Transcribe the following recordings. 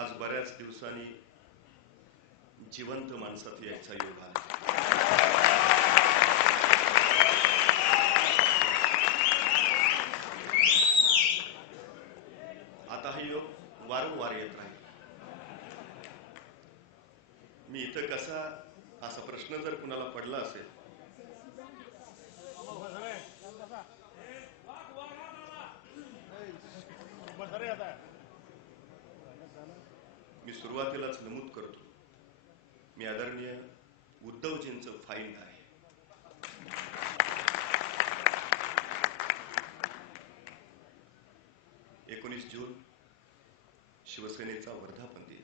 आज बऱ्याच दिवसांनी जिवंत माणसात यायचा योग आला. आता हा योग वारंवार येत राहील. मी इथं कसा असा प्रश्न जर कुणाला पडला असेल मी सुरुवातीलाच नमूद करतो, मी आदरणीय उद्धवजींचं फाईल आहे. जून शिवसेनेचा वर्धापन दिन.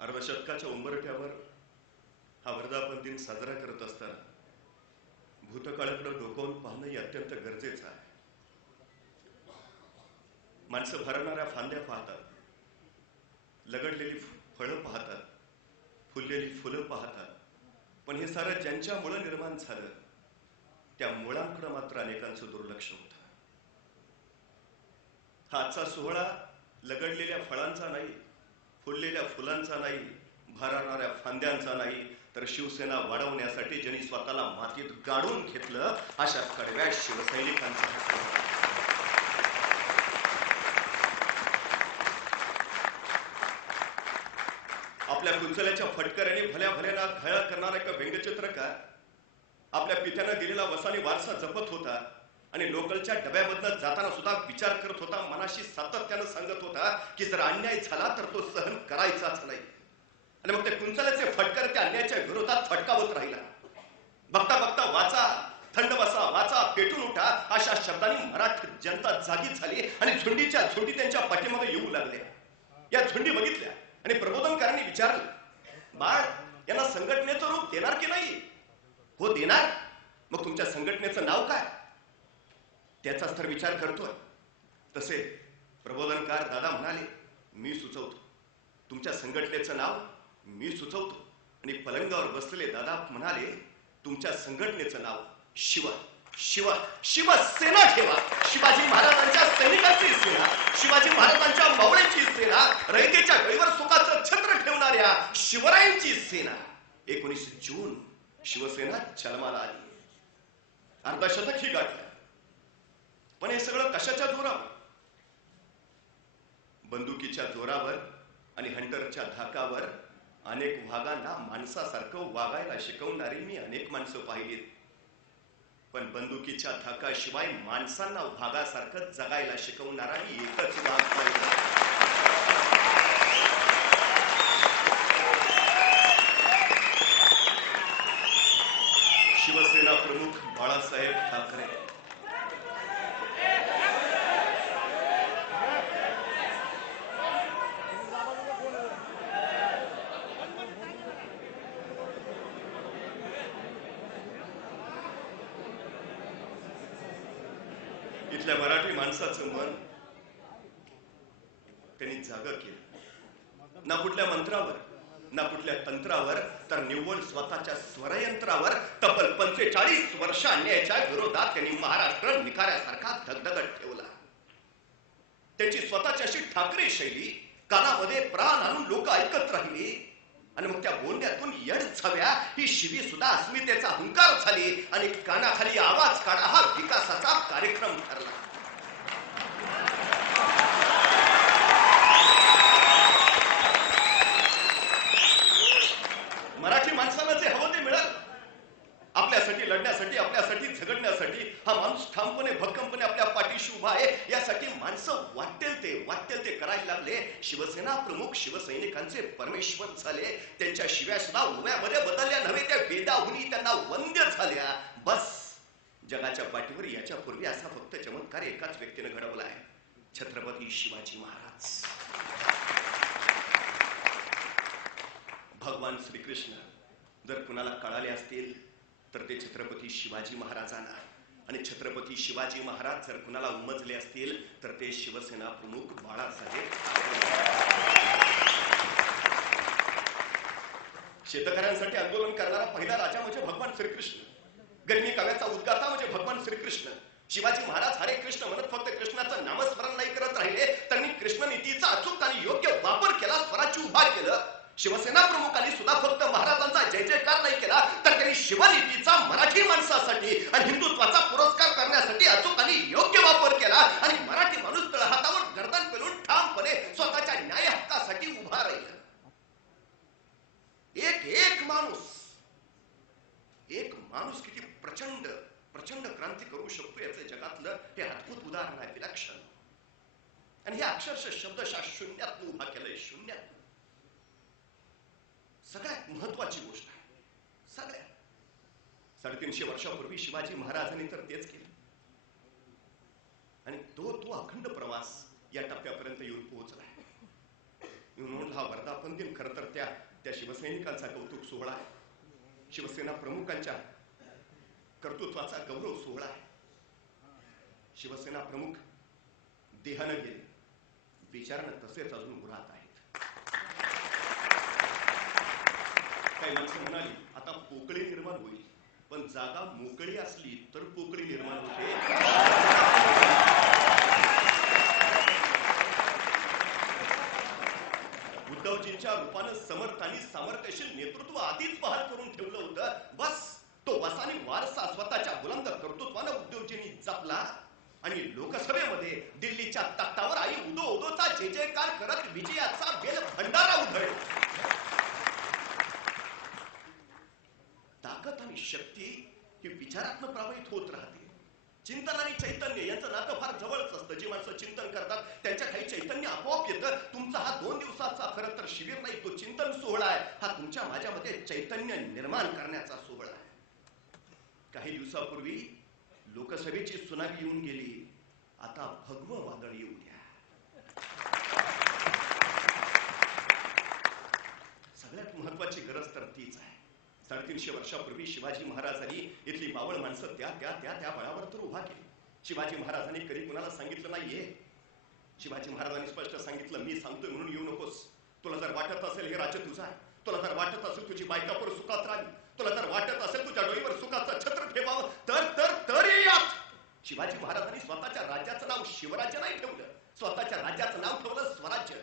अर्धशतकाच्या उंबरठ्यावर हा वर्धापन दिन साजरा करत असताना भूतकाळाकडे डोकावून पाहणं अत्यंत गरजेचं आहे. माणसं भरणाऱ्या फांद्या पाहतात, लगडलेली फळं पाहतात, फुललेली फुलं पाहतात, पण हे सारं ज्यांच्यामुळे निर्माण झालं त्या मुळांकडे मात्र अनेकांचं दुर्लक्ष होतं. हा आजचा सोहळा लगडलेल्या फळांचा नाही, फुललेल्या फुलांचा नाही, भरणाऱ्या फांद्यांचा नाही, तर शिवसेना वाढवण्यासाठी ज्यांनी स्वतःला मातीत गाडून घेतलं अशा कडव्या शिवसैनिकांचा हा. आपल्या कुंचल्याच्या फटकऱ्याने भल्या भल्याला घायल करणारा एक व्यंगचित्रकार आपल्या पित्यानं दिलेला वसानी वारसा जपत होता आणि लोकलच्या डब्यामधनं जाताना सुद्धा विचार करत होता, मनाशी सातत्यानं सांगत होता की जर अन्याय झाला तर तो सहन करायचाच नाही. आणि मग ते कुंचल्याचे फटकर त्या अन्यायाच्या विरोधात फटकावत राहिला. बघता बघता वाचा, थंड बसा, वाचा, पेटून उठा अशा शब्दांनी मराठी जनता जागी झाली आणि झुंडीच्या झुंडी त्यांच्या पाठीमागे येऊ लागल्या. या झुंडी बघितल्या आणि प्रबोधनकारांनी विचारलं, बाळ यांना संघटनेचं रूप देणार की नाही? हो देणार. मग तुमच्या संघटनेचं नाव काय? त्याचाच तर विचार करतोय. तसे प्रबोधनकार दादा म्हणाले, मी सुचवतो. तुमच्या संघटनेचं नाव मी सुचवतो. आणि पलंगावर बसलेले दादा म्हणाले, तुमच्या संघटनेचं नाव शिवसेना ठेवा. शिवाजी महाराजांच्या सैनिकांची सेना, शिवाजी महाराजांच्या मावळ्यांची सेना, रयतेच्या गळीवर सुखाचं छत्र ठेवणाऱ्या शिवरायांची सेना. 19 जून शिवसेना जन्माला आली. अर्धशतक ही गाठलं. पण हे सगळं कशाच्या जोरावर? बंदुकीच्या जोरावर आणि हंटरच्या धाकावर. अनेक वाघांना माणसासारखं वागायला शिकवणारी मी अनेक माणसं पाहिलीत, पण बंदुकीच्या धाकाशिवाय माणसांना वाघासारखं जगायला शिकवणारा मी एकच वाघ पाहिला. शिवसेना प्रमुख बाळासाहेब ठाकरे. इथल्या मराठी माणसाचं मन त्यांनी जागं केलं. ना कुठल्या मंत्रावर, ना कुठल्या तंत्रावर, तर निव्वळ स्वतःच्या स्वरयंत्रावर तब्बल 45 वर्ष अन्यायाच्या विरोधात त्यांनी महाराष्ट्र निखाऱ्यासारखा धगधगत ठेवला. त्यांची स्वतःची अशी ठाकरे शैली, कानामध्ये प्राण आणून लोक ऐकत राहिली आणि मग त्या बोलण्यातून यड छव्या ही शिवी सुद्धा अस्मितेचा हुंकार झाली आणि कानाखाली आवाज काढा हा विकासाचा कार्यक्रम ठरला. मराठी माणसाला जे हवं ते मिळालं. आपल्यासाठी लढण्यासाठी, आपल्यासाठी झगडण्यासाठी हा माणूस ठामपणे भक्कमपणे आपल्या पाठीशी उभा आहे. यासाठी माणसं वाटेल ते करायला लागले. शिवसेना प्रमुख शिवसैनिकांचे परमेश्वर झाले. त्यांच्या शिव्या सुद्धा उम्यामध्ये बदलल्या नव्हे, त्या वेदाहुनी त्यांना वंद्य झाल्या. बस जगाच्या पाठीवर याच्यापूर्वी असा फक्त चमत्कार एकाच व्यक्तीने घडवला आहे, छत्रपती शिवाजी महाराज. भगवान श्रीकृष्ण जर कुणाला कळाले असतील तर ते छत्रपती शिवाजी महाराजांना, आणि छत्रपती शिवाजी महाराज जर कुणाला उमजले असतील तर ते शिवसेना प्रमुख बाळासाहेब. शेतकऱ्यांसाठी आंदोलन करणारा पहिला राजा म्हणजे भगवान श्रीकृष्ण. गरमी काव्याचा उद्गाता म्हणजे भगवान श्रीकृष्ण. शिवाजी महाराज हरे कृष्ण म्हणत फक्त कृष्णाचं नामस्मरण नाही करत राहिले, तर केलं. शिवसेना प्रमुखांनी सुद्धा फक्त महाराजांचा जय जयकार नाही केला, तर त्यांनी शिवनीतीचा मराठी माणसासाठी आणि हिंदुत्वाचा पुरस्कार करण्यासाठी अचूक आणि योग्य वापर केला आणि मराठी माणूस तळहातावर गर्दन पेरून ठामपणे स्वतःच्या न्याय हक्कासाठी उभा राहिला. एक माणूस किती प्रचंड प्रचंड क्रांती करू शकतो याचं जगातलं हे अद्भुत उदाहरण आहे, विलक्षण. आणि हे अक्षरशः शब्दशः शून्यात उभा केलंय, शून्यात. सगळ्यात महत्वाची गोष्ट आहे, सगळ्यात 350 वर्षापूर्वी शिवाजी महाराजांनी तर तेच केलं आणि तो अखंड प्रवास या टप्प्यापर्यंत येऊन पोहोचलाय. म्हणून हा वर्धापन दिन खरं तर त्या शिवसैनिकांचा कौतुक सोहळा आहे, शिवसेना प्रमुखांच्या कर्तृत्वाचा गौरव सोहळा आहे. शिवसेना प्रमुख देहानं गेले, विचारानं तसेच अजून उरात आहेत. काही माणसं म्हणाली आता पोकळी निर्माण होईल, पण जागा मोकळी असली तर पोकळी निर्माण होते. उद्धवजींच्या रूपानं समर्थ आणि सामर्थ्यशील नेतृत्व आधीच बहाल करून ठेवलं होतं. बस तो वसानी वारसा स्वतःच्या बुलंद कर्तृत्वानं उद्धवजींनी जपला आणि लोकसभेमध्ये दिल्लीच्या तख्तावर आई उदो उदोचा जय जयकार करत विजयाचा बेल भंडारा उधळला. ताकद आणि शक्ती ही विचारात्मक प्रभावित होत राहते. चिंतन आणि चैतन्य यांचं नातं फार जवळच असतं. जी माणसं चिंतन करतात त्यांच्या काही चैतन्य आपोआप येतं. तुमचा हा 2 दिवसाचा खरं तर शिबिर नाही, तो चिंतन सोहळा आहे. हा तुमच्या माझ्यामध्ये चैतन्य निर्माण करण्याचा सोहळा आहे. काही दिवसापूर्वी लोकसभेची सुनामी येऊन गेली, आता भगवं वादळ येऊ द्या. सगळ्यात महत्वाची गरज तर तीच आहे. 350 वर्षापूर्वी शिवाजी महाराजांनी इथली बावळ माणसं त्या बळावर तर उभा केली. शिवाजी महाराजांनी कधी कुणाला सांगितलं नाहीये. शिवाजी महाराजांनी स्पष्ट सांगितलं, मी सांगतोय म्हणून येऊ नकोस. तुला जर वाटत असेल हे राज्य तुझं आहे, तुला जर वाटत असेल तुझी बायकापूर सुखात राहावी, तुला जर वाटत असेल तुझ्या डोळीवर सुखाचं छत्र ठेवावं, तर यात. शिवाजी महाराजांनी स्वतःच्या राज्याचं नाव शिवराज्य नाही ठेवलं, स्वतःच्या राज्याचं नाव ठेवलं स्वराज्य.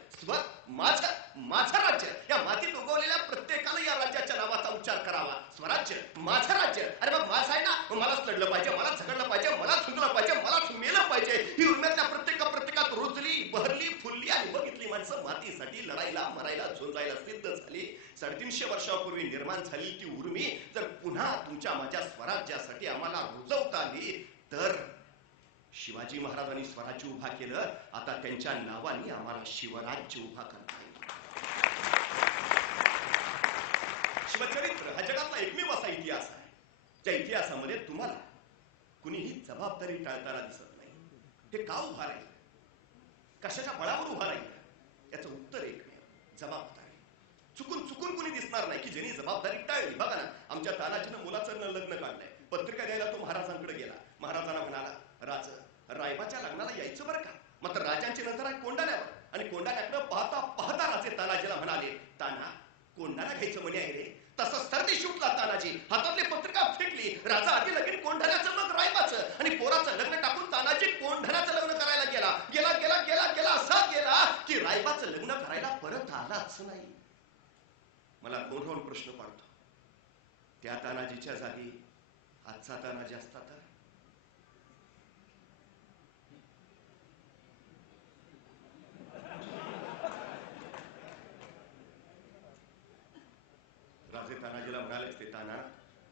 माझं राज्य. या मातीत उगवलेल्या प्रत्येकानं या राज्याच्या नावाचा उच्चार करावा. स्वराज्य, माझं राज्य. अरे मग माझं आहे ना, मलाच लढलं पाहिजे, मलाच झगडलं पाहिजे, मलाच हुंदलं पाहिजे, मलाच मेलं पाहिजे. ही उर्म्यातल्या प्रत्येकात रुजली, बहरली, फुलली आणि बघितली माणसं मातीसाठी लढायला मरायला झुंजायला सिद्ध झाली. 350 वर्षापूर्वी निर्माण झाली ती उर्मी जर पुन्हा तुमच्या माझ्या स्वराज्यासाठी आम्हाला रुजवता आली तर शिवाजी महाराजांनी स्वराज्य उभा केलं, आता त्यांच्या नावाने आम्हाला शिवराज्य उभा करता येईल. शिवचरित्र हा जगातला एकमेव असा इतिहास आहे ज्या इतिहासामध्ये तुम्हाला कुणीही जबाबदारी टाळताना दिसत नाही. ते का उभा राहील, कशाच्या बळावर उभा राहील, याचं उत्तर एकमेव, जबाबदारी. चुकून कुणी दिसणार नाही की ज्यांनी जबाबदारी टाळली. बघा ना, आमच्या तानाजीनं मुलाचं लग्न काढलंय, पत्रिका द्यायला तो महाराजांकडे गेला. महाराजांना म्हणाला, रायबाच्या लग्नाला यायचं बरं का. मात्र राजांची नजर आहे कोंढाण्यावर आणि कोंढाण्याकडे पाहता राजे तानाजीला म्हणाले, ताना कोंढाणा घ्यायचं म्हणे आहे रे. तसं सरदेशी उठला तानाजी, हातातली पत्रिका फेकली. राजा आधी लगीन कोंढाण्याचं मग रायबाचं आणि पोराचं लग्न टाकून तानाजी कोंढाण्याचं लग्न करायला गेला असा गेला की रायबाचं लग्न करायला परत आलाच नाही. मला दोन प्रश्न पडतो, त्या तानाजीच्या जागी आजचा तानाजी असता तर? राजे तानाजीला म्हणाले असते, ताना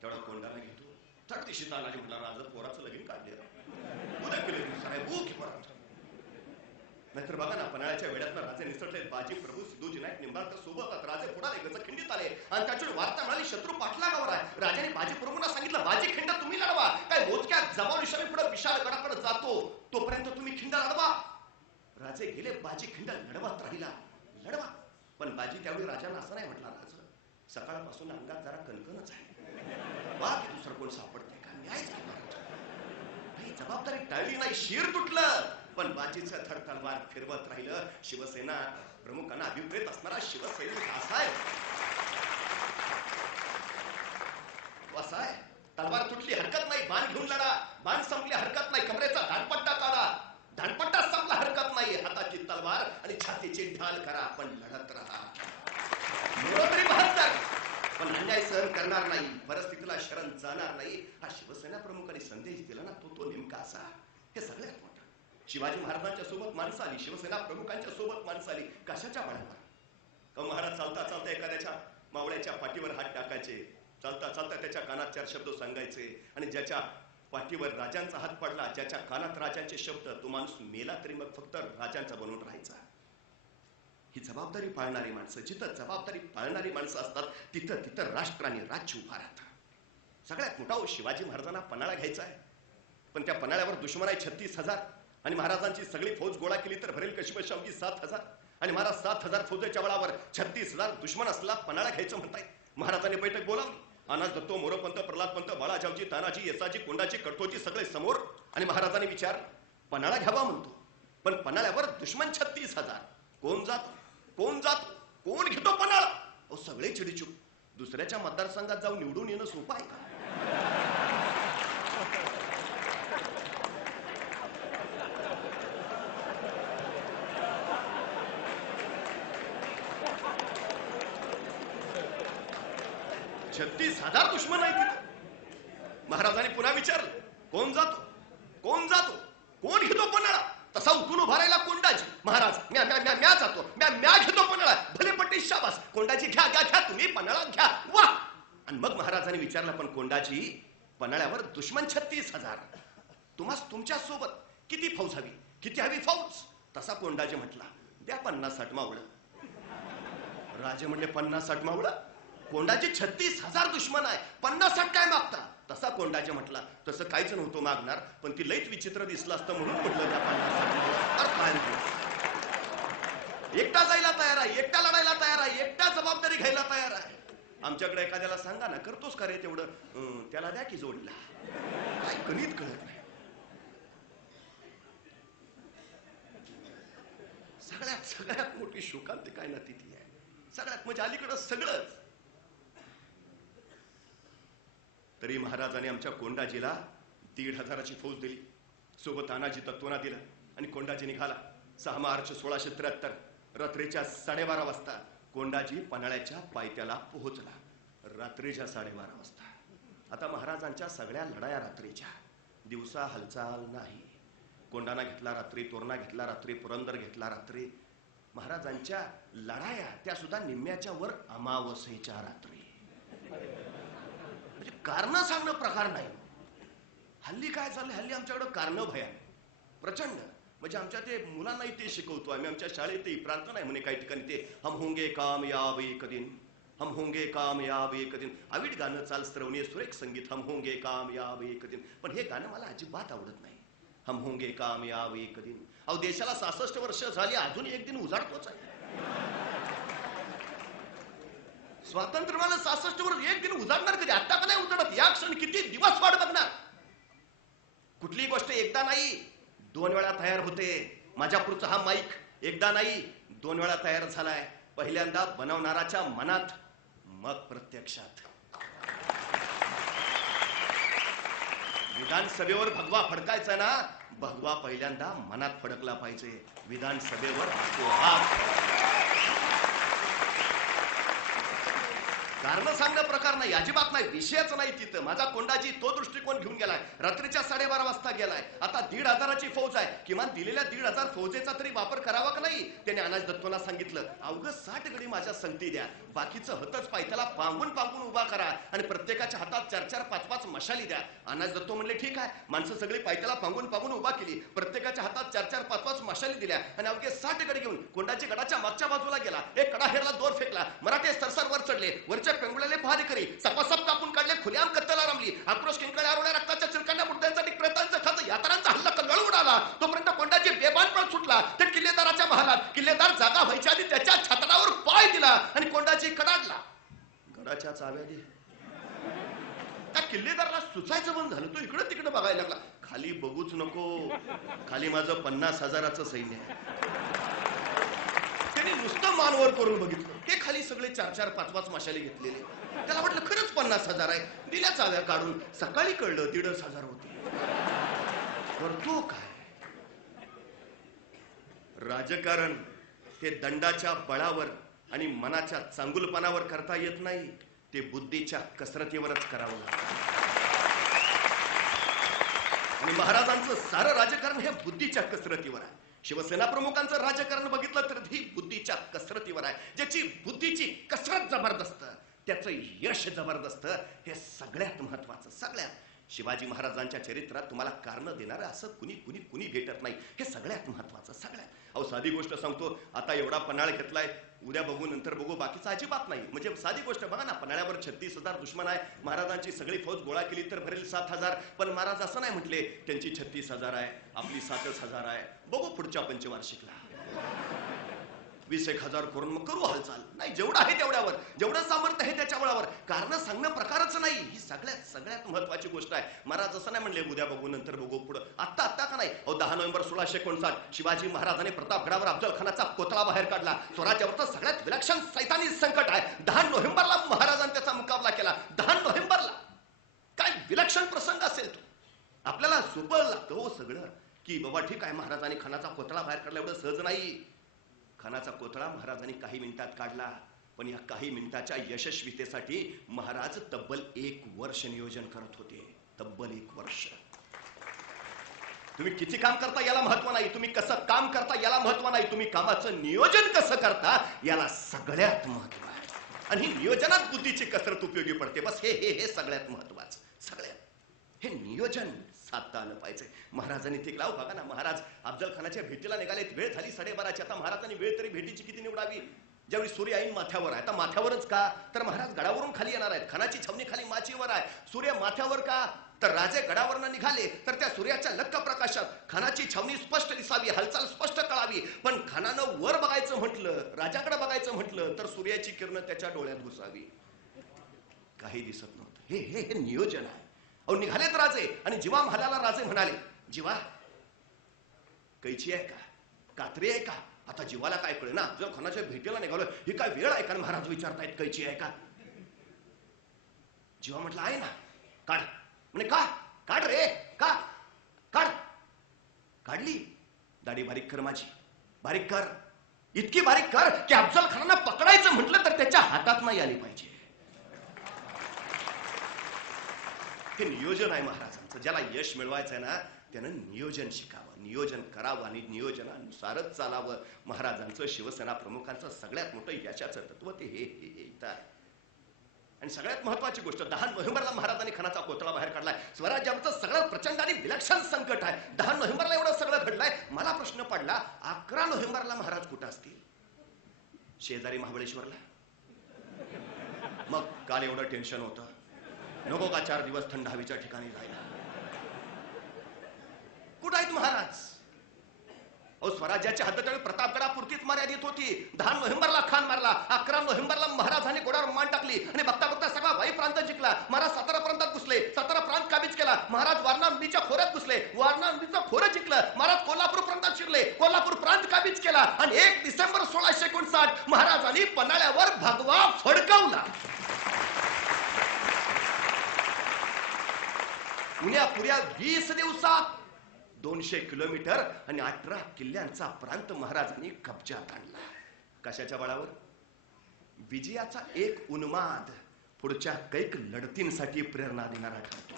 तेवढा कोंडाणा घेतो. तडदिशी तानाजी म्हणाला, राजा पोराचं लगीन काढले, उद्या केले साहेब की परत. नाहीतर बघा ना, पन्हाळ्याच्या वेड्यातनं राजे निसटले. बाजी प्रभू सिद्धूजी नाईक निंबाळकर सोबत राजे पुढाले गज खिंडीत आले आणि त्याच्यावर वार्ता मिळाली शत्रू पाठलागावर आहे. राजाने बाजी प्रभूंना सांगितलं, बाजी खिंड तुम्ही लढवा, काय मोजक्या जमावनिशाने पुढे विशाळ गडाकडे जातो, तोपर्यंत तुम्ही खिंड लढवा. राजे गेले, बाजी खिंड लढवत राहिला. पण बाजी त्यावेळी राजांना असं नाही म्हटला, राजा सकाळपासून अंगात जरा कणकणच आहे, वा की दुसरं कोण सापडते का, न्याय ही जबाबदारी टाळली नाही, शिर तुटलं. पण बाजीचं धड तलवार फिरवत राहिलं. शिवसेना प्रमुखांना अभिप्रेत असणारा शिवसैनिक असा आहे. तलवार तुटली हरकत नाही, बाण घेऊन लढा. बाण संपली हरकत नाही, कमरेचा धानपट्टा काढा. धानपट्टा संपला हरकत नाही, हाताची तलवार आणि छातीची ढाल करा, पण लढत राहा. तरी 72, पण अन्याय सहन करणार नाही, परिस्थितीला शरण जाणार नाही, हा शिवसेना प्रमुखांनी संदेश दिला ना, तो नेमका असा. हे सगळ्यात मोठं. शिवाजी महाराजांच्या सोबत माणसं आली, शिवसेना प्रमुखांच्या सोबत माणसं आली, कशाच्या बळावर? महाराज चालता चालता एखाद्याच्या मावळ्याच्या पाठीवर हात टाकायचे, चालता चालता त्याच्या कानात 4 शब्द सांगायचे, आणि ज्याच्या पाठीवर राजांचा हात पडला, ज्याच्या कानात राजांचे शब्द, तो माणूस मेला तरी मग फक्त राजांचा बनून राहायचा. ही जबाबदारी पाळणारी माणसं, जिथं जबाबदारी पाळणारी माणसं असतात तिथं तिथं राष्ट्र आणि राज्य उभा राहतं. सगळ्यात मोठा शिवाजी महाराजांना पन्हाळा घ्यायचा आहे, पण त्या पन्हाळ्यावर दुश्मन आहे 36,000, आणि महाराजांची सगळी फौज गोळा केली तर भरेल कशी बशी अवघी 7,000, आणि महाराज 7,000 फौजेच्या बळावर 36,000 दुश्मन असला पन्हाळा घ्यायचं म्हणताय. महाराजांनी बैठक बोलावली. अनाज दत्तो, मोरोपंत, प्रल्हादपंत, बाळाजावजी, तानाजी, येसाजी, कोंडाजी, कडतोजी सगळे समोर, आणि महाराजांनी विचार पन्हाळा घ्यावा म्हणतो, पण पन्हाळ्यावर दुश्मन 36,000, कोण जातो, कोण जातो, कोण घेतो पन्हाळा? अहो सगळे चिडीचूप. दुसऱ्याच्या मतदारसंघात जाऊन निवडून येणं सोपं आहे का? $36,000 दुश्मन आहे तिथे. महाराजांनी पुन्हा विचारलं, कोण जातो, कोण जातो, कोण घेतो पन्हाळा? तसा उठून उभा राहिला कोंडाजी. महाराज म्या म्या म्या म्या जातो, म्या घेतो पन्हाळा. भले पट्टी शाबास, कोंडाजी घ्या घ्या घ्या, तुम्ही पन्हाळा घ्या, वा. आणि मग महाराजांनी विचारलं, पण कोंडाजी पन्हाळ्यावर दुश्मन 36,000, तुम्हाला तुमच्या सोबत किती फौज हवी, किती हवी फौज? तसा कोंडाजी म्हटला, द्या 50-60 मावळं. राजे म्हणले 50-60 मावळं? कोंडाजी 36,000 दुश्मन आहे, 50-60 काय मागता? तसा कोंडाजी म्हटला, तसं काहीच नव्हतं मागणार, पण ती लईच विचित्र दिसलं असतं म्हणून म्हटलं त्या 50-60 काय. एकटा जायला तयार आहे, एकटा लढायला तयार आहे, एकटा जबाबदारी घ्यायला तयार आहे. आमच्याकडे एखाद्याला सांगा ना, करतोस का रे तेवढं, त्याला द्या की जोडीला. काय गणित कळत नाही. सगळ्यात मोठी शोकांती काय ना तिथली आहे, सगळ्यात म्हणजे अलीकडं सगळंच. तरी महाराजांनी आमच्या कोंडाजीला 1,500ची फौज दिली, सोबत तानाजी तत्वना दिला, आणि कोंडाजी निघाला. 6 मार्च 1673 रात्रीच्या 12:30 वाजता कोंडाजी पन्हाळ्याच्या पायथ्याला पोहोचला. रात्रीच्या 12:30 वाजता. आता महाराजांच्या सगळ्या लढाया रात्रीच्या, दिवसा हालचाल नाही. कोंडाणा घेतला रात्री, तोरणा घेतला रात्री, पुरंदर घेतला रात्री. महाराजांच्या लढाया त्या सुद्धा निम्म्याच्या वर अमावस्येच्या रात्री. म्हणजे कारण सांगणं प्रकार नाही. हल्ली काय चाललंय, हल्ली आमच्याकडे कारण भया प्रचंड. म्हणजे आमच्या ते मुलांनाही ते शिकवतो आम्ही, आमच्या शाळेतही प्रार्थना आहे म्हणे काही ठिकाणी, ते हम होंगे कामयाब एक दिन, हम होंगे कामयाब एक दिन. अवीट गाणं चाल स्त्रवणीय सुरेख संगीत, हम होंगे कामयाब एक दिन. पण हे गाणं मला अजिबात आवडत नाही. हम होंगे कामयाब एक दिन. अहो देशाला 66 वर्ष झाली, अजून एक दिन उजाडतोच आहे. स्वातंत्र्य मला 66 वर्ष, एक दिन उजाडणार कधी? आता का नाही उजाडत? या क्षण किती दिवस वाट बघणार? कुठली गोष्ट एकदा नाही 2 वेळा तयार होते. माझ्या पुढचा हा माईक एकदा नाही 2 वेळा तयार झालाय. पहिल्यांदा बनवणाराच्या मनात, मग प्रत्यक्षात. विधानसभेवर भगवा फडकायचा ना, भगवा पहिल्यांदा मनात फडकला पाहिजे. विधानसभेवर कारण सांगणं प्रकार नाही, अजिबात नाही, विषयच नाही तिथं. माझा कोंडाजी तो दृष्टिकोन घेऊन गेलाय. रात्रीच्या 12:30 वाजता गेलाय. आता 1,500ची फौज आहे, किमान दिलेल्या 1,500 फौजेचा तरी वापर करावा का नाही? त्याने अनाज दत्तोना सांगितलं, अवघं 60 गडी माझ्या संगती द्या, बाकीचं हतच पायथ्याला पांगून उभा करा, आणि प्रत्येकाच्या हातात 4-4, 5-5 मशाली द्या. अनाज दत्तो म्हणले ठीक आहे. माणसं सगळी पायथ्याला पांगून उभा केली, प्रत्येकाच्या हातात 4-4, 5-5 मशाली दिल्या, आणि अवघे 60 गडी घेऊन कोंडाजी गडाच्या मागच्या बाजूला गेला. एक कडा हेरला, दोर फेकला. मराठे सरसर वर चढले. वरच्या पेंगुळ्याले पहारी करी, सपासप कापून काढले, खुल्याम कत्तला रमली. आक्रोश किंकाळ्या आरोळ्या रक्ताच्या चिरकांड्या मुद्द्यांसाठी प्रेतांचं खातं यात्रांचा हल्ला कल्लोळ उडाला. तोपर्यंत कोंडाजी बेबानपण सुटला. त्या किल्लेदाराच्या महालात किल्लेदार जागा व्हायच्या आधी त्याच्या छत्रावर पाय दिला, आणि कोंडाजी कडाडला. गडाच्या चाव्या दे. त्या किल्लेदाराला सुचायचं बंद झालं. तो इकडं तिकडं बघायला लागला. खाली बघूच नको, खाली माझं 50,000चं सैन्य आहे. त्यांनी नुसतं मानवर करून बघितलं. ते खाली सगळे 4-4, 5-5 मशाली घेतलेले. त्याला वाटलं खरंच 50,000 आहे. दिल्या चाव्या काढून. सकाळी कळलं 1,500 होते. करतो काय? राजकारण हे दंडाच्या बळावर आणि मनाच्या चांगुलपणावर करता येत नाही, ते बुद्धीच्या कसरतीवरच करावं लागतं. आणि महाराजांचं सारं राजकारण हे बुद्धीच्या कसरतीवर आहे. शिवसेना प्रमुखांचं राजकारण बघितलं तर ही बुद्धीच्या कसरतीवर आहे. ज्याची बुद्धीची कसरत जबरदस्त, त्याचं यश जबरदस्त. हे सगळ्यात महत्वाचं. सगळ्यात शिवाजी महाराजांच्या चरित्रात तुम्हाला कारण देणारं असं कुणी कुणी कुणी भेटत नाही. हे सगळ्यात महत्वाचं. सगळ्यात. अहो साधी गोष्ट सांगतो, आता एवढा पन्हाळ घेतलाय, उद्या बघू नंतर बघू, बाकीचं अजिबात नाही. म्हणजे साधी गोष्ट बघा ना, पन्हाळ्यावर 36,000 दुश्मन आहे. महाराजांची सगळी फौज गोळा केली तर भरेल 7,000. पण महाराज असं नाही म्हटले, त्यांची 36,000 आहे, आपली 7,000 आहे. बघू पुढच्या पंचवार्षिकला 20,000 करून मग करू हालचाल. नाही, जेवढं आहे तेवढ्यावर, जेवढं सामर्थ्य आहे त्याच्या बळावर. कारण सांगणं प्रकारच नाही. ही सगळ्यात महत्वाची गोष्ट आहे. महाराज असं नाही म्हणले उद्या बघू नंतर बघू, पुढं आत्ता का नाही. 10 नोव्हेंबर 1659 शिवाजी महाराजांनी प्रतापगडावर अफजल खानाचा कोतळा बाहेर काढला. स्वराज्यावरचं सगळ्यात विलक्षण सैतानी संकट आहे. 10 नोव्हेंबरला महाराजांनी त्याचा मुकाबला केला. 10 नोव्हेंबरला काय विलक्षण प्रसंग असेल तो. आपल्याला सोपं लागतं हो सगळं, की बाबा ठीक आहे महाराजांनी खानाचा कोतळा बाहेर काढला, एवढं सहज नाही. खानाचा कोतळा महाराजांनी काही मिनिटात काढला, पण या काही मिनिटाच्या यशस्वीतेसाठी महाराज तब्बल 1 वर्ष नियोजन करत होते. तब्बल 1 वर्ष. तुम्ही किती काम करता याला महत्व नाही, तुम्ही कसं काम करता याला महत्व नाही, तुम्ही कामाचं नियोजन कसं करता याला सगळ्यात महत्व आहे. आणि ही नियोजनात बुद्धीची कसरत उपयोगी पडते. बस हे सगळ्यात महत्वाचं. सगळ्यात हे नियोजन साधता आलं पाहिजे. महाराजांनी ते लाव बघा ना, महाराज अफजल खानाच्या भेटीला निघाले, वेळ झाली 12:30ची. आता महाराजांनी वेळ तरी भेटीची किती निवडावी, ज्यावेळी सूर्य ऐन माथ्यावर आहे. आता माथ्यावरच का, तर महाराज गडावरून खाली येणार आहेत. खानाची छावणी खाली माचीवर आहे. सूर्य माथ्यावर का, तर राजे गडावरनं निघाले तर त्या सूर्याच्या लक्क प्रकाशात खानाची छावणी स्पष्ट दिसावी, हालचाल स्पष्ट कळावी. पण खानानं वर बघायचं म्हटलं, राजाकडे बघायचं म्हटलं तर सूर्याची किरण त्याच्या डोळ्यात घुसावी. काही दिसत नव्हतं. हे नियोजन आहे. अहो निघालेत राजे, आणि जीवा महालाला राजे म्हणाले, जीवा कैची आहे का, कात्री आहे का. आता जीवाला काय कळे ना, जर खानाच्या भेटीला निघालो, ही काय वेळ आहे का. महाराज विचारतायत कैची आहे का. जीवा म्हटलं आहे ना. काढ म्हणे. का काढ रे, का काढ. काढली. दाढी बारीक कर माझी, बारीक कर, इतकी बारीक कर की अफजल खानाला पकडायचं म्हटलं तर त्याच्या हातात नाही आली पाहिजे. हे नियोजन आहे महाराजांचं. ज्याला यश मिळवायचं आहे ना, त्यानं नियोजन शिकावं, नियोजन करावं आणि नियोजनानुसारच चालावं. महाराजांचं, शिवसेना प्रमुखांचं सगळ्यात मोठं यशाचं तत्व ते हे इथं आहे. आणि सगळ्यात महत्वाची गोष्ट, 10 नोव्हेंबरला महाराजांनी खानाचा कोतळा बाहेर काढलाय. स्वराज्यावरचं सगळं प्रचंड आणि विलक्षण संकट आहे. 10 नोव्हेंबरला एवढं सगळं घडलंय. मला प्रश्न पडला, 11 नोव्हेंबरला महाराज कुठं असतील. शेजारी महाबळेश्वरला. मग काल एवढं टेन्शन होतं, नको का 4 दिवस थंड हवेच्या ठिकाणी जायला. कुठं आहेत महाराज. अहो स्वराज्याची हद्द त्यावेळी प्रतापगडापुरतीच मर्यादित होती. 10 नोव्हेंबरला खान मारला, 11 नोव्हेंबरला महाराजांनी घोड्यावर मान टाकली आणि बघता बघता सगळा वाई प्रांत जिंकला. महाराज सातारा प्रांतात घुसले, सातारा प्रांत काबीज केला. महाराज वारणा नदीच्या खोऱ्यात घुसले, वारणा नदीचं खोरं जिंकलं. महाराज कोल्हापूर प्रांतात शिरले, कोल्हापूर प्रांत काबीज केला. आणि 1 डिसेंबर 1659 महाराजांनी पन्हाळ्यावर भगवा फडकावला. पुण्या 20 दिवसात 200 किलोमीटर आणि 18 किल्ल्यांचा प्रांत महाराजांनी कब्जात आणला. कशाच्या बळावर. विजयाचा एक उन्माद पुढच्या कैक लढतींसाठी प्रेरणा देणारा ठरतो.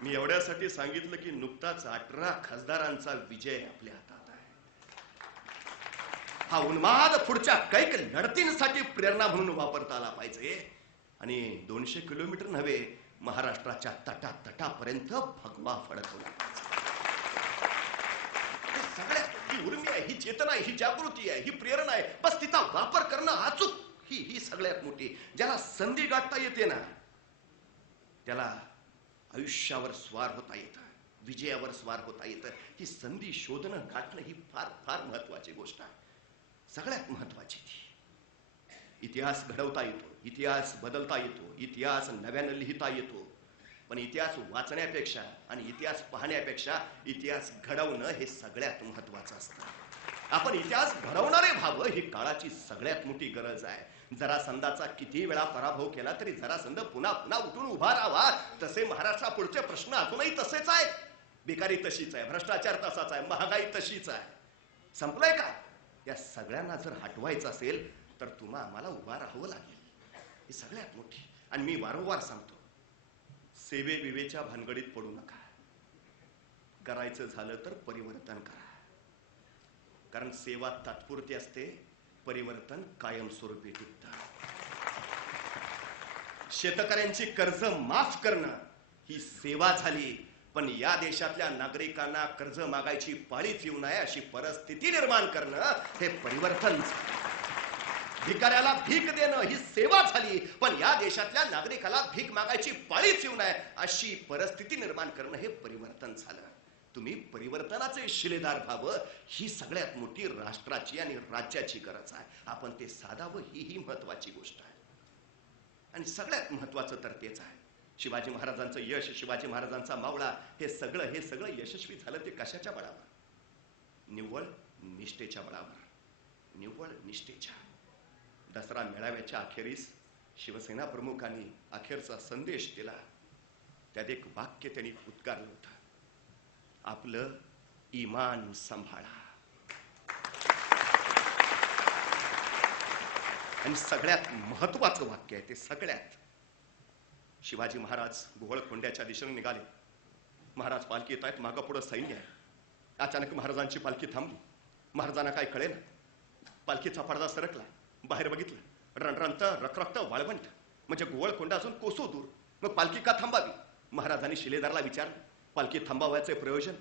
मी एवढ्यासाठी सांगितलं की नुकताच 18 खासदारांचा विजय आपल्या हातात आहे. हा उन्माद पुढच्या कैक लढतींसाठी प्रेरणा म्हणून वापरता आला पाहिजे. आणि 200 किलोमीटर नव्हे, महाराष्ट्राच्या तटापर्यंत भगवा फडकवला. सगळ्यात ही उर्मी आहे, ही चेतना आहे, ही जागृती आहे, ही प्रेरणा आहे. बस तिचा वापर करणं अचूक, ही सगळ्यात मोठी. ज्याला संधी गाठता येते ना, त्याला आयुष्यावर स्वार होता येतं, विजयावर स्वार होता येतं. ही संधी शोधणं, गाठणं ही फार फार महत्वाची गोष्ट आहे. सगळ्यात महत्वाची ती. इतिहास घडवता येतो, इतिहास बदलता येतो, इतिहास नव्यानं लिहिता येतो. पण इतिहास वाचण्यापेक्षा आणि इतिहास पाहण्यापेक्षा इतिहास घडवणं हे सगळ्यात महत्वाचं असतं. आपण इतिहास घडवणारे व्हावं ही काळाची सगळ्यात मोठी गरज आहे. जरासंधाचा किती वेळा पराभव केला तरी जरासंध पुन्हा पुन्हा उठून उभा राहावा. तसे महाराष्ट्रापुढचे प्रश्न अजूनही तसेच आहे. बेकारी तशीच आहे, भ्रष्टाचार तसाच आहे, महागाई तशीच आहे. संपलंय का. या सगळ्यांना जर हटवायचं असेल तर तुम्हा आम्हाला उभा राहावं लागेल. ही सगळ्यात मोठी. आणि मी वारंवार सांगतो, सेवे विवेच्या भानगडीत पडू नका. करायचं झालं तर परिवर्तन करा, कारण सेवा तात्पुरती असते, परिवर्तन कायमस्वरूपी टिकतं. शेतकऱ्यांची कर्ज माफ करणं ही सेवा झाली, पण या देशातल्या नागरिकांना कर्ज मागायची पाळीच येऊ नये अशी परिस्थिती निर्माण करणं हे परिवर्तन. भिकाऱ्याला भीक देणं ही सेवा झाली, पण या देशातल्या नागरिकाला भीक मागायची पाळीच येऊ नये अशी परिस्थिती निर्माण करणं हे परिवर्तन झालं. तुम्ही परिवर्तनाचे शिलेदार व्हावं, ही सगळ्यात मोठी राष्ट्राची आणि राज्याची गरज आहे. आपण ते साधावं ही महत्वाची गोष्ट आहे. आणि सगळ्यात महत्वाचं तर तेच आहे, शिवाजी महाराजांचं यश, शिवाजी महाराजांचा मावळा, हे सगळं यशस्वी झालं ते कशाच्या बळावर? निव्वळ निष्ठेच्या बळावर. निव्वळ निष्ठेच्या. दसरा मेळाव्याच्या अखेरीस शिवसेना प्रमुखांनी अखेरचा संदेश दिला. त्यात एक वाक्य त्यांनी उद्गारलं होतं, आपलं इमान सांभाळा. आणि सगळ्यात महत्वाचं वाक्य आहे ते. सगळ्यात शिवाजी महाराज गोवळकोंड्याच्या दिशेने निघाले. महाराज पालखी येत आहेत, मागं पुढं सैन्य आहे. अचानक महाराजांची पालखी थांबली. महाराजांना काय कळेना. पालखीचा पडदा सरकला. बाहेर बघितलं, रणरणत रखरखत वाळवंट, म्हणजे गोवळकोंडा अजून कोसो दूर. मग पालखी का थांबावी? महाराजांनी शिलेदारला विचारलं, पालखी थांबावयाचे प्रयोजन?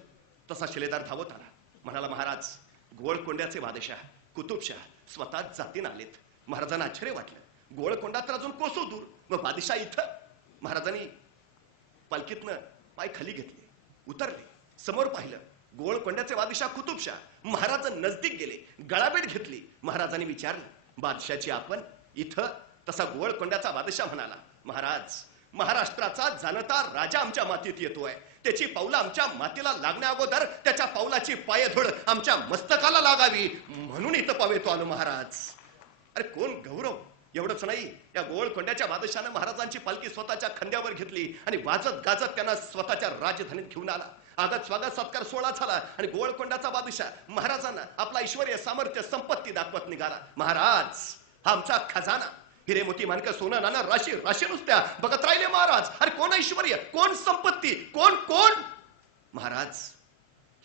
तसा शिलेदार धावत आला. म्हणाला, महाराज गोवळकोंड्याचे बादशाह कुतुबशाह स्वतः जातीन आलेत. महाराजांना आश्चर्य वाटलं. गोवळकोंडा तर अजून कोसो दूर, मग बादशाह इथं? महाराजांनी पालखीतनं पाय खाली घेतले, उतरले, समोर पाहिलं, गोवळकोंड्याचे बादशाह कुतुबशाह. महाराज नजदीक गेले, गळाभेट घेतली. महाराजांनी विचारलं, बादशाची आपण इथं? तसा गोवळकोंड्याचा बादशाह म्हणाला, महाराज महाराष्ट्राचा जाणता राजा आमच्या मातीत येतोय. त्याची पावलं आमच्या मातीला लागण्या अगोदर त्याच्या पावलाची पायधूळ आमच्या मस्तकाला लागावी म्हणून इथं पावेतो आलो महाराज. अरे कोण गौरव! एवढंच नाही, या गोवळकोंड्याच्या बादशाहानं महाराजांची पालखी स्वतःच्या खांद्यावर घेतली आणि वाजत गाजत त्यांना स्वतःच्या राजधानीत घेऊन आला. आगत स्वागत सत्कार सोहळा झाला आणि गोवळकोंड्याचा बादशाह महाराजांना आपला ऐश्वर्य सामर्थ्य संपत्ती दाखवत निघाला. महाराज हा आमचा खजाना, हिरे मोती मानक सोनं नाना राशी राशी नुसत्या बघत राहिले महाराज. अरे कोण ऐश्वर्य, कोण संपत्ती, कोण कोण? महाराज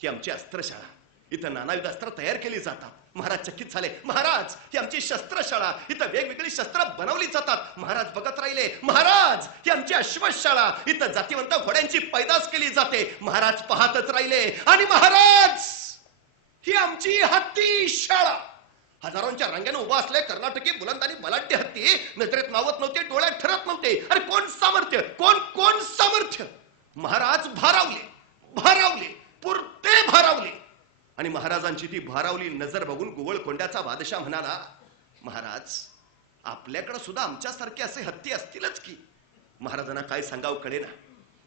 ही आमची अस्त्रशाळा, इथं नानाविध अस्त्र तयार केली जातात. महाराज चकित झाले. महाराज ही आमची शस्त्रशाळा, इथं वेगवेगळी शस्त्र बनवली जातात. महाराज बघत राहिले. महाराज ही आमची अश्वशाळा, इथं जातीवंत घोड्यांची पैदास केली जाते. महाराज पाहतच राहिले. आणि महाराज ही आमची हत्ती शाळा, हजारोंच्या रांगेने उभा असले कर्नाटकी बुलंद आणि बलाढ्य हत्ती नजरेत मावत नव्हते, डोळ्यात ठरत नव्हते. अरे कोण सामर्थ्य, कोण कोण सामर्थ्य! महाराज भारावले, भारावले, पुरते भारावले. आणि महाराजांची ती भारावली नजर बघून गोवळकोंड्याचा बादशाह म्हणाला, महाराज आपल्याकडे सुद्धा आमच्यासारखे असे हत्ती असतीलच की. महाराजांना काय सांगावं कळेना.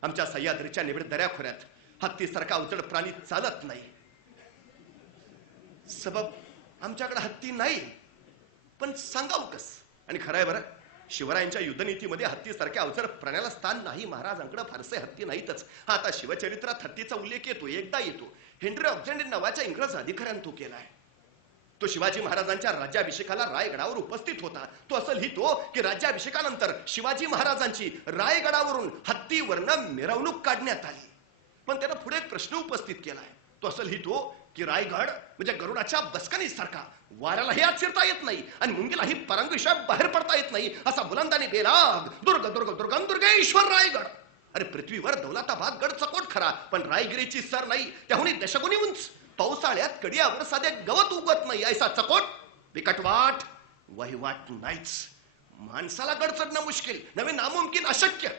आमच्या सह्याद्रीच्या निबिड दऱ्याखोऱ्यात हत्तीसारखा अवजड प्राणी चालत नाही. सबब आमच्याकडे हत्ती नाही, पण सांगावं कस? आणि खरंय बरं, शिवरायांच्या युद्धनीतीमध्ये हत्तीसारख्या अवजड प्राण्याला स्थान नाही. महाराजांकडे फारसे हत्ती नाहीतच. हा आता शिवचरित्रात हत्तीचा उल्लेख येतो, एकदा येतो. हेनरी ऑक्झेंडर नावाच्या इंग्रज अधिकाऱ्याने तो केलाय. तो शिवाजी महाराजांच्या राज्याभिषेकाला रायगडावर उपस्थित होता. तो असं लिहितो की राज्याभिषेकानंतर शिवाजी महाराजांची रायगडावरून हत्तीवरनं मिरवणूक काढण्यात आली. पण त्यानं पुढे एक प्रश्न उपस्थित केलाय. तो असं लिहितो की रायगड म्हणजे गरुडाच्या बसकणीसारखा, वाऱ्यालाही आत शिरता येत नाही आणि मुंगीलाही परंगशिवाय बाहेर पडता येत नाही असा बुलंदानी बेलाग दुर्ग दुर्ग दुर्गम दुर्गेश्वर रायगड. अरे पृथ्वीवर दौलताबाद गड चकोट खरा, पण रायगिरीची सर नाही, त्याहून दशगुणी उंच. पावसाळ्यात कडियावर साधे गवत उगत नाही ऐसा चकोट बिकटवाट वहिवाट नाहीच. माणसाला गड चढणं मुश्किल नव्हे, नामुमकिन, अशक्य.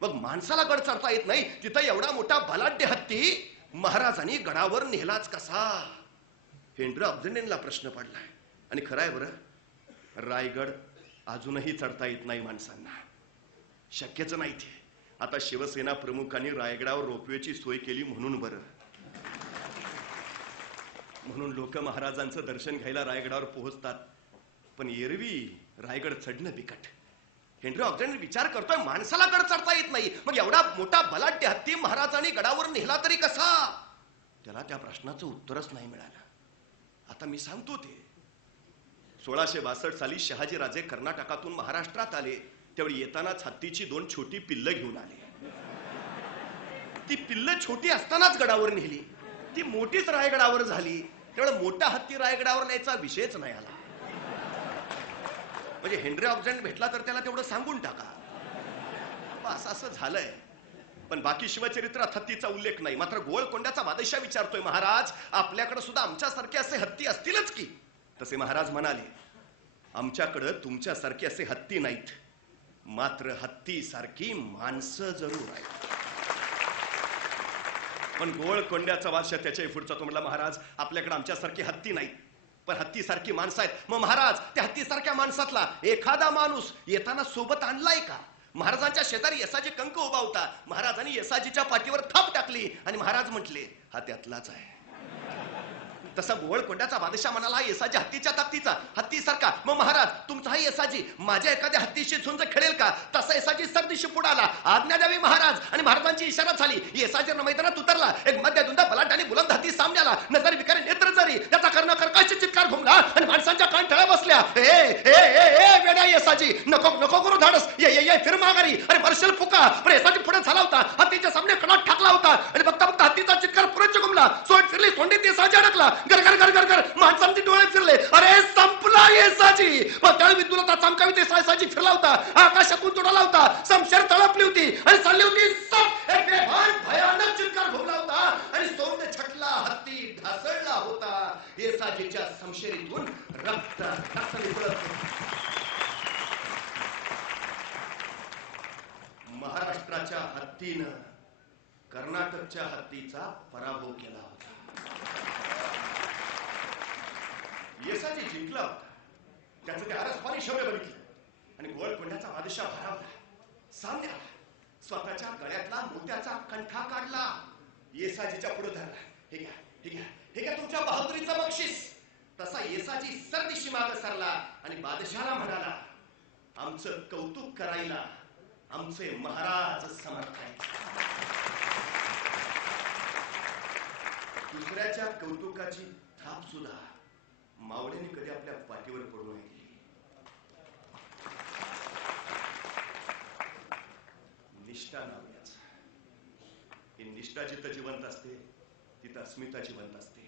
मग माणसाला गड चढता येत नाही, तिथं एवढा मोठा बलाढ्य हत्ती महाराजांनी गडावर नेलाच कसा? हेनरी ऑक्झेंडरला प्रश्न पडलाय. आणि खरंय बरं, रायगड अजूनही चढता येत नाही माणसांना, शक्यच नाही ते. आता शिवसेना प्रमुखांनी रायगडावर रोपवेची सोय केली म्हणून बरं, म्हणून लोक महाराजांचं दर्शन घ्यायला रायगडावर पोहोचतात. पण एरवी रायगड चढणं बिकट. हेनरी ऑक्झेंडर विचार करतोय, माणसाला गड चढता येत नाही, मग एवढा मोठा बलाढ्य हत्ती महाराजांनी गडावर नेला तरी कसा? त्याला त्या प्रश्नाचं उत्तरच नाही मिळालं. आता मी सांगतो ते 1662 साली शहाजीराजे कर्नाटकातून महाराष्ट्रात आले. त्यावेळी येतानाच हत्तीची 2 छोटी पिल्ल घेऊन आले. ती पिल्ल छोटी असतानाच गडावर नेली. ती मोठीच रायगडावर झाली. त्यावेळी मोठा हत्ती रायगडावर न्यायचा विषयच नाही आला. म्हणजे हेनरी ऑक्झंड भेटला तर त्याला तेवढं सांगून टाका. बस असं झालंय. पण बाकी शिवचरित्रात हत्तीचा उल्लेख नाही. मात्र गोवळकोंड्याचा बादशाह विचारतोय, महाराज आपल्याकडे सुद्धा आमच्यासारखे असे हत्ती असतीलच की? तसे महाराज म्हणाले, आमच्याकडे तुमच्यासारखे असे हत्ती नाहीत, मात्र हत्ती सारखी माणसं जरूर आहेत. पण गोवळकोंड्याचा बादशाह त्याच्याही पुढचा तो म्हणला, महाराज आपल्याकडे आमच्यासारखी हत्ती नाहीत, पण हत्ती सारखी माणसं आहेत. मग महाराज त्या हत्ती सारख्या माणसातला एखादा माणूस येताना सोबत आणलाय का? महाराजांच्या शेजारी येसाजी कंक उभा होता. महाराजांनी येसाजीच्या पाठीवर थाप टाकली आणि महाराज म्हटले, हा त्यातलाच आहे. तसा गोवळकोंड्याचा बादशाह म्हणाला, येसाजी हत्तीच्या ताकदीचा, हत्तीसारखा. मग महाराज तुमचा हा येसाजी माझ्या एखाद्या हत्तीशी झुंज खेळेल का? तसा येसाजी सरदिशी पुढे आला. आज्ञा द्यावी महाराज. आणि महाराजांची इशारा झाली. येसाजी मैदानात उतरला. एक मध्यधुंद बलाढ्य आणि बुलंद हत्ती सामन्याला. नजर विकारी नेत्र जरी. त्याचा कर्णकर्कश चित्कार घुमला आणि माणसांच्या कानठळ्या बसल्या. वेड्या येसाजी, नको नको करू धाडस. ये फिर माघारी. अरे वर्षल फुका. पण येसाजी पुढे झाला होता. हत्तीच्या सामने कडात ठाकला होता आणि बघता बघता हत्तीचा चित्कार पुरेच घुमला. सोड फिरली. तोंडीत येसाजी अडकला. गर गर गर गर गर माणसांचे डोळे फिरले. अरे संपला येसाजी. मग त्यावेळी विद्युलता चमकावी येसाजी फिरला होता. आकाशातून तुडला होता. समशेर तळपली होती आणि चालली होती. एक बेभान भयानक चित्कार घुमला होता आणि सोंड छटला. हत्ती ढासळला होता. येसाजीच्या समशेरीतून रक्त निघत होते. महाराष्ट्राच्या हत्तीनं कर्नाटकच्या हत्तीचा पराभव केला होता. येसाजी जिंकला होता. त्याचं ते आरसपारी शौर्य बघितलं आणि गोवळकोंड्याचा बादशाह भारावला. सामने आला. स्वतःच्या गळ्यातला मोत्याचा कंठा काढला. येसाजीच्या पुढे धरला. हे घ्या हे घ्या हे घ्या तुमच्या बहादुरीचं बक्षीस. तसा येसाजी सरदिशी मागे सरला आणि बादशाहाला म्हणाला, आमचं कौतुक करायला आमचे महाराज समर्थ आहेत. दुसऱ्याच्या कौतुकाची थाप सुद्धा मावळ्यांनी कधी आपल्या पाठीवर पडू नये. निष्ठा नावाच. ही निष्ठा जिथं जिवंत असते तिथं अस्मिता जिवंत असते.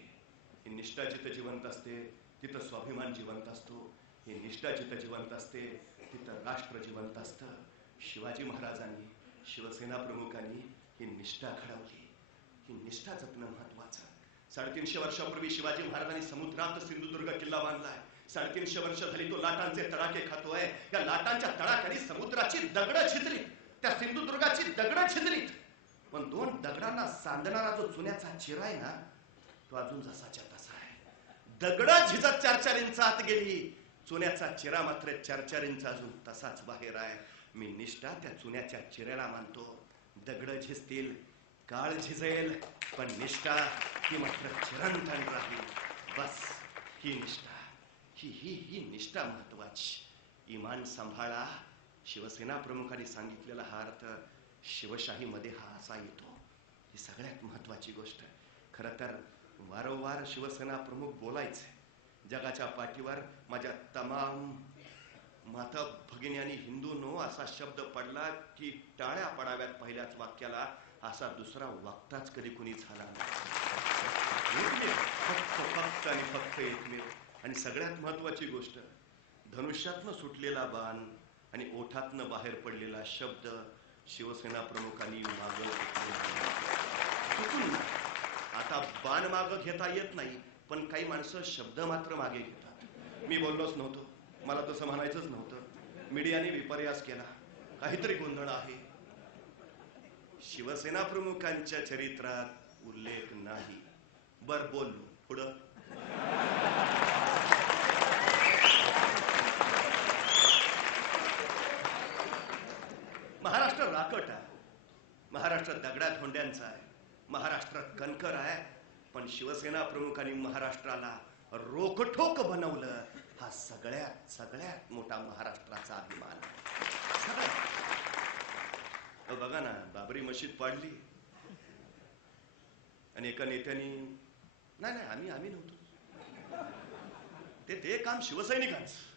ही निष्ठा जिथं जिवंत असते तिथं स्वाभिमान जिवंत असतो. ही निष्ठा जिथं जिवंत असते तिथं राष्ट्र जिवंत असतं. शिवाजी महाराजांनी, शिवसेना प्रमुखांनी ही निष्ठा घडवली. ही निष्ठा जपणं महत्वाचं. 350 वर्षापूर्वी शिवाजी महाराजांनी समुद्रात सिंधुदुर्ग किल्ला बांधलाय. 350 वर्ष झाली तो लाटांचे तडाखे खातोय. या लाटांच्या तडाख्याने समुद्राची दगडं छिद्रीत, त्या सिंधुदुर्गाची दगडं छिद्रीत. पण 2 दगडांना सांधणारा जो चुन्याचा चिरा आहे ना, तो अजून जसाच्या तसा आहे. दगडं झिजत 4-4 इंच आत गेली. चुन्याचा चिरा मात्र 4-4 इंच अजून तसाच बाहेर आहे. मी निष्ठा त्या चुन्याच्या चिऱ्याला मानतो. दगडं झिजतील, काळ झिजेल, पण निष्ठा ही मात्र चिरंतन राहील. बस ही निष्ठा, ही निष्ठा महत्वाची. इमान सांभाळा. शिवसेना प्रमुखांनी सांगितलेला हा अर्थ शिवशाहीमध्ये हा असा येतो. ही सगळ्यात महत्वाची गोष्ट. खरं तर वारंवार शिवसेना प्रमुख बोलायचे. जगाच्या पाठीवर माझ्या तमाम माता भगिनी हिंदू नो असा शब्द पडला की टाळ्या पडाव्यात पहिल्याच वाक्याला. असा दुसरा वक्ताच कधी कुणी झाला नाही. फक्त आणि फक्त एकमेव. आणि सगळ्यात महत्वाची गोष्ट, धनुष्यातनं सुटलेला बाण आणि ओठातनं बाहेर पडलेला शब्द शिवसेना प्रमुखांनी मागं घेतला. आता बाण मागं घेता येत नाही, पण काही माणसं शब्द मात्र मागे घेतात. मी बोललोच नव्हतो, मला तसं म्हणायचंच नव्हतं. मीडियाने विपर्यास केला. काहीतरी गोंधळ आहे. शिवसेना प्रमुखांच्या चरित्रात उल्लेख नाही. बर बोललो. पुढं महाराष्ट्र राकट आहे. महाराष्ट्र दगडात होंड्यांचा आहे. महाराष्ट्रात कणकर आहे. पण शिवसेना प्रमुखांनी महाराष्ट्राला रोकठोक बनवलं. हा सगळ्यात मोठा महाराष्ट्राचा अभिमान आहे. बघा ना, बाबरी मशीद पाडली आणि एका नेत्याने नाही आम्ही नव्हतो, ते काम शिवसैनिकांचं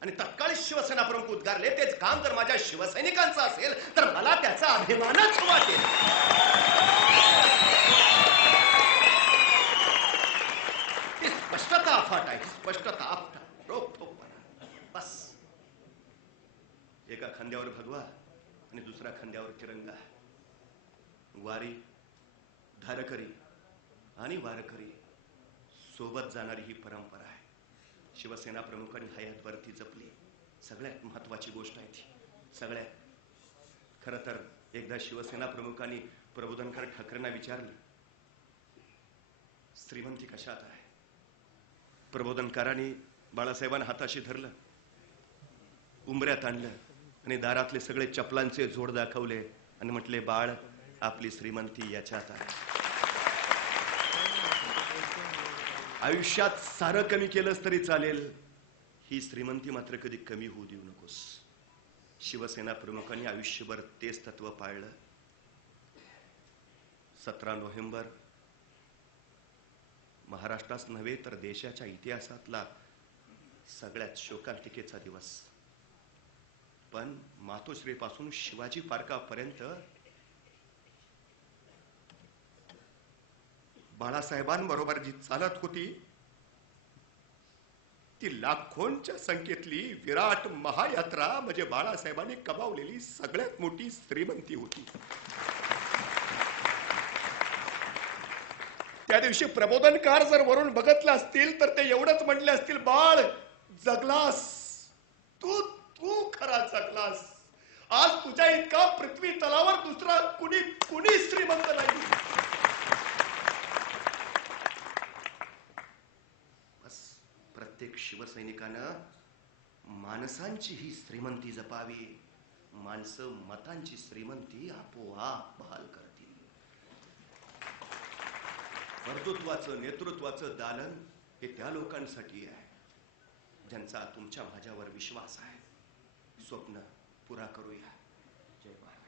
आणि तत्काळ शिवसेना प्रमुख उद्गारले तेच काम जर माझ्या शिवसैनिकांचं असेल तर मला त्याचा अभिमानच वाटेल. ही स्पष्टता अफाट आहे, स्पष्टता अफाट, रोखठोकपणा. बस एका खांद्यावर भगवा आणि दुसऱ्या खांद्यावर तिरंगा. वारी, धारकरी आणि वारकरी सोबत जाणारी ही परंपरा आहे. शिवसेना प्रमुखांनी हयातभर ती जपली. सगळ्यात महत्वाची गोष्ट आहे ती. सगळ्यात खरं तर एकदा शिवसेना प्रमुखांनी प्रबोधनकार ठाकरेंना विचारलं, श्रीमंती कशात आहे? प्रबोधनकारांनी बाळासाहेबांना हाताशी धरलं, उंबऱ्यात आणलं आणि दारातले सगळे चपलांचे जोड दाखवले आणि म्हटले, बाळ, आपली श्रीमंती याच्यात आहे. आयुष्यात सारं कमी केलंच तरी चालेल, ही श्रीमंती मात्र कधी कमी होऊ देऊ नकोस. शिवसेना प्रमुखांनी आयुष्यभर तेच तत्व पाळलं. 17 नोव्हेंबर महाराष्ट्रात नव्हे तर देशाच्या इतिहासातला सगळ्यात शोकांतिकेचा दिवस. पण मातोश्रीपासून शिवाजी पार्कापर्यंत बाळासाहेबांबरोबर जी चालत होती ती लाखोंच्या संख्येतली विराट महायात्रा म्हणजे बाळासाहेबांनी कमावलेली सगळ्यात मोठी श्रीमंती होती. त्या दिवशी प्रबोधनकार जर वरून बघतले असतील तर ते एवढंच म्हटले असतील, बाळ, जगलास तू, तू खरा जगलास. आज तुझ्या इतका पृथ्वी तलावर दुसरा कुणी श्रीमंत नाही. प्रत्येक शिवसैनिकानं माणसांची ही श्रीमंती जपावी. माणसं मतांची श्रीमंती आपोआप बहाल करतील. कर्तृत्वाचं, नेतृत्वाचं दालन हे त्या लोकांसाठी आहे ज्यांचा तुमच्या माझ्यावर विश्वास आहे. स्वप्न पुरा करूया. जय भारत.